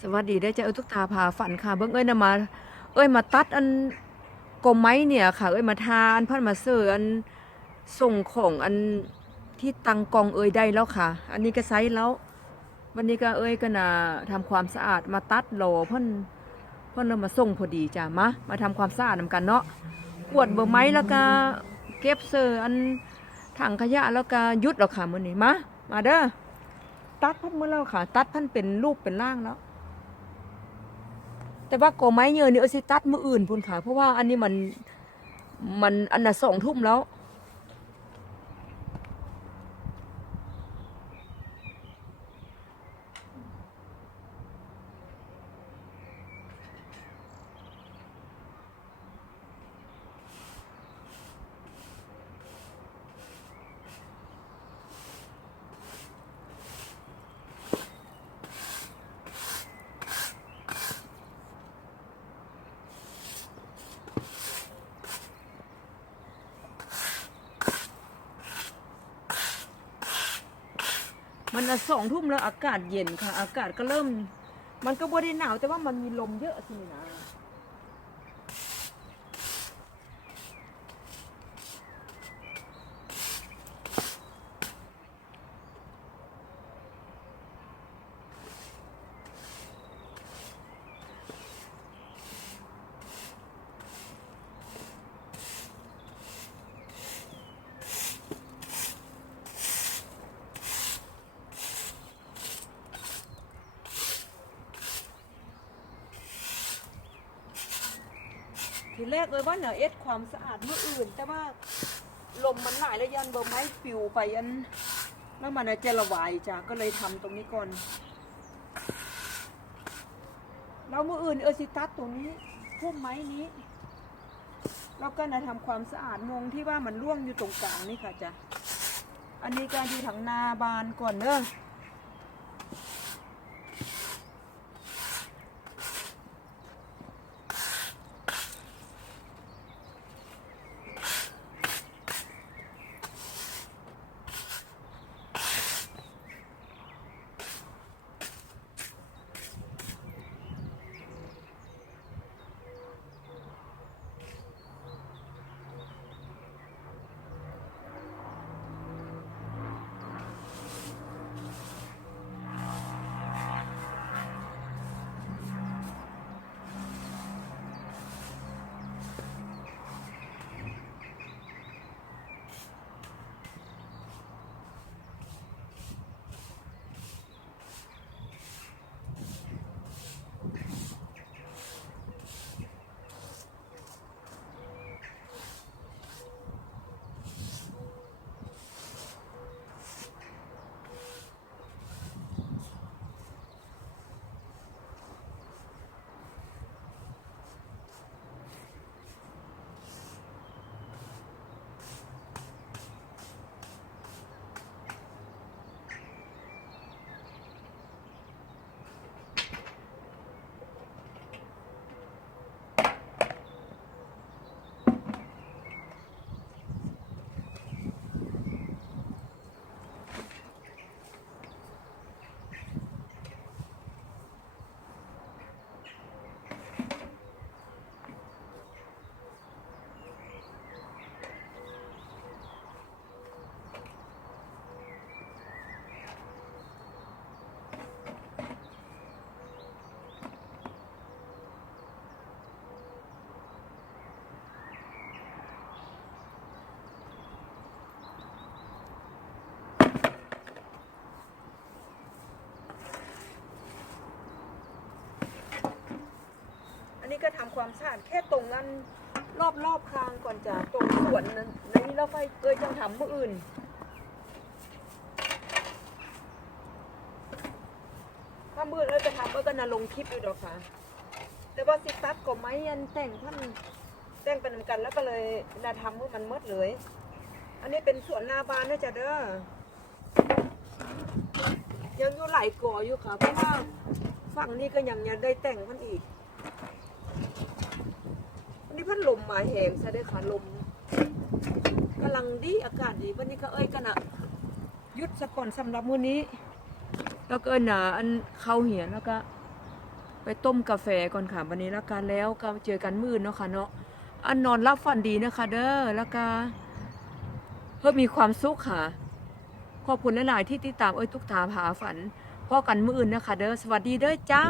สวัสดีได้อจ้าเอ้ยทุกตาพาฝันค่ะ เบิ่งเอ้ยนะมา เอ้ยมาตัดอันกลมไม้เนี่ยค่ะ เอ้ยมาทาอันพันมาเสืออันส่งของอันที่ตังกองเอ้ยได้แล้วค่ะ อันนี้ก็ไซส์แล้ว วันนี้ก็เอ้ยก็น่ะทำความสะอาดมาตัดโลเพิ่นเพิ่นเอามาส่งพอดีจ้ะมามาทำความสะอาดนำกันเนาะกวดเบอร์ไม้แล้วก็เก็บเสืออันถังขยะแล้วก็ยุดแล้วค่ะมื้อนี้มามาเด้อตัดพันมื้อแล้วค่ะ ตัดพันเป็นรูปเป็นร่างแล้ว แต่ว่าก่อไม้เยอะนี่เอาสิตัดมืออื่นพุ่นค่ะ เพราะว่าอันนี้มันมันอันน่ะสองทุ่มแล้ว มันสองทุ่มแล้วอากาศเย็นค่ะ อากาศก็เริ่ม มันก็บ่ได้หนาวแต่ว่ามันมีลมเยอะสินะ ทีแรกเลยว่าเนอเอ็ดความสะอาดเมื่ออื่น แต่ว่าลมมันหลายแล้วยันเบอร์ไม้ปิวไปยันแล้วมันจะระบายจ้ะก็เลยทำตรงนี้ก่อนแล้วเมื่ออื่นเออสิตัดตรงนี้พุ่มไม้นี้แล้วก็นะทำความสะอาดมงที่ว่ามันร่วงอยู่ตรงกลางนี่ค่ะจ้ะอันนี้การอยู่ถังนาบานก่อนเนอะ นนี้ก็ทำความสะอาดแค่ตรงนั้นรอบรอบๆคางก่อนจะตรงส่วนนั้นในนี้เราค่อยเอ้ยจังทำเมื่ออื่น ถ้ามืดเอ้ยจะทำเอ้ยก็นาลงคลิปอยู่ดอกค่ะ แต่ว่าสิตัดก็ไม้ยันแต่งท่านแต่งเป็นกันแล้วก็เลยนาทำเมื่อมันหมดเลย อันนี้เป็นสวนหน้าบ้านนะจ๊ะเด้อยังอยู่หลายก่ออยู่ค่ะเพราะว่าฝั่งนี้ก็ยังยังได้แต่งมันอีก มมาแหงซะด้วยค่ะลมกำลังดีอากาศดีวันนี้ก็เอ้ยกันอะยุดสะก่อนสำหรับมื้อนี้ แล้วก็เอิ้นน่ะอันเข้าเหียนแล้วก็ ไปต้มกาแฟก่อนค่ะวันนี้แล้วกันแล้วก็เจอกันมื้อเนาะค่ะเนาะอันนอนรับฝันดีนะคะ เด้อแล้วก็เพื่อมีความสุขค่ะขอบคุณหลายๆที่ติดตามเอ้ยทุกตาผาฝันพ่อกันมื้ออื่นนะคะ เด้อสวัสดีเด้อจ้า